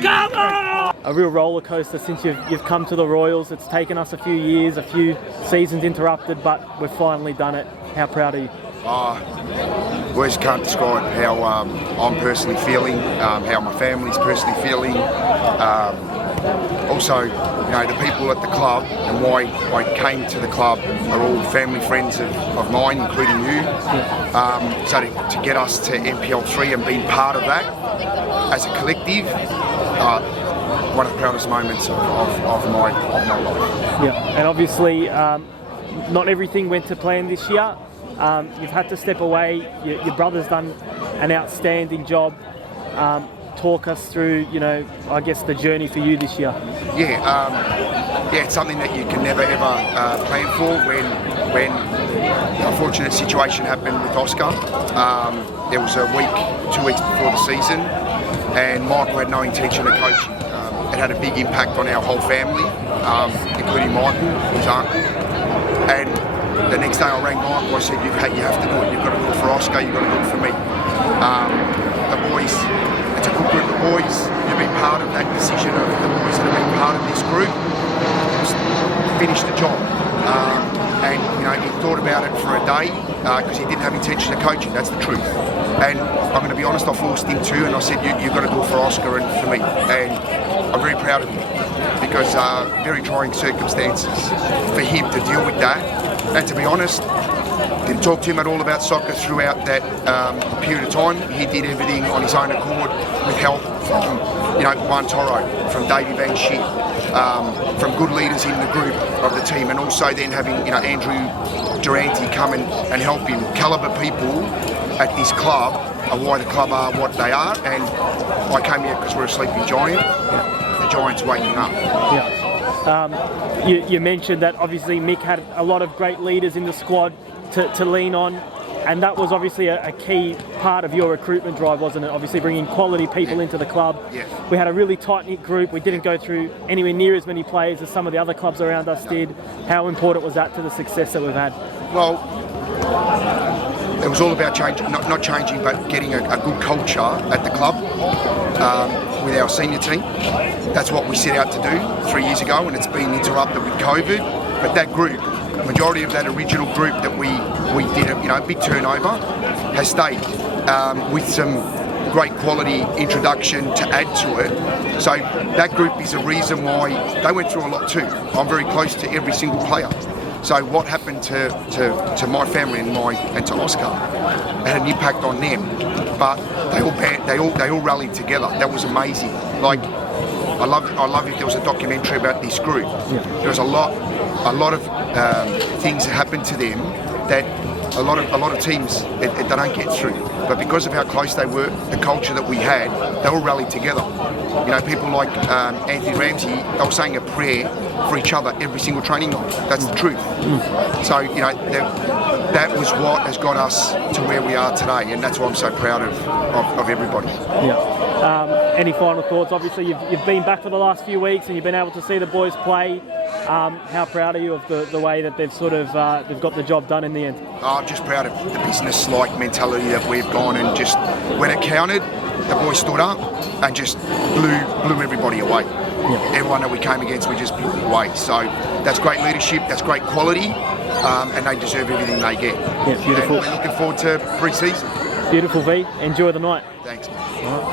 Come on! A real roller coaster since you've come to the Royals. It's taken us a few years, a few seasons interrupted, but we've finally done it. How proud are you? Words can't describe how I'm personally feeling, how my family's personally feeling. Also, the people at the club and why I came to the club are all family friends of mine, including you. So to get us to NPL3 and being part of that as a collective, one of the proudest moments of my life. Yeah, and obviously not everything went to plan this year. You've had to step away. Your brother's done an outstanding job. Talk us through, I guess the journey for you this year. Yeah, it's something that you can never ever plan for. When the unfortunate situation happened with Oscar, there was a week, 2 weeks before the season, and Michael had no intention of coaching. It had a big impact on our whole family, including Michael, his uncle. And the next day I rang Michael, I said, you have to do it. You've got to do it for Oscar, you've got to do it for me. The boys, it's a good group of boys. You've been part of that decision of the boys that have been part of this group. Finish the job. And he thought about it for a day because he didn't have intention of coaching. That's the truth. And I'm going to be honest, I forced him to, and I said, you've got to do it for Oscar and for me. And I'm very proud of him because very trying circumstances for him to deal with that. And to be honest, didn't talk to him at all about soccer throughout that period of time. He did everything on his own accord with help from Juan Toro, from Davey Van Schip, from good leaders in the group of the team, and also then having Andrew Durante come and help him. Calibre people at this club are why the club are what they are, and I came here because we're a sleeping giant. The giant's waking up. Yeah. You mentioned that obviously Mick had a lot of great leaders in the squad to lean on, and that was obviously a key part of your recruitment drive, wasn't it? Obviously bringing quality people into the club. Yes. We had a really tight-knit group. We didn't go through anywhere near as many players as some of the other clubs around us did. How important was that to the success that we've had? Well, it was all about changing, not changing, but getting a good culture at the club with our senior team. That's what we set out to do 3 years ago, and it's been interrupted with COVID. But that group, majority of that original group that we did a big turnover, has stayed with some great quality introduction to add to it. So that group is a reason why they went through a lot too. I'm very close to every single player. So what happened to my family and to Oscar had an impact on them, but they all rallied together. That was amazing. Like I love if there was a documentary about this group. Yeah. There was a lot of things that happened to them that a lot of teams they don't get through. But because of how close they were, the culture that we had, they all rallied together. People like Anthony Ramsey, they were saying a prayer for each other every single training night. That's the truth. So that was what has got us to where we are today, and that's why I'm so proud of everybody. Yeah. Any final thoughts? Obviously, you've been back for the last few weeks, and you've been able to see the boys play. How proud are you of the way that they've sort of they've got the job done in the end? I'm just proud of the business-like mentality that we've gone, and just when it counted, the boys stood up and just blew everybody away. Yeah. Everyone that we came against, we just blew away. So that's great leadership, that's great quality, and they deserve everything they get. Yeah, beautiful. And we're looking forward to pre-season. Beautiful, V. Enjoy the night. Thanks.